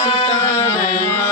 சுட்டாடைமா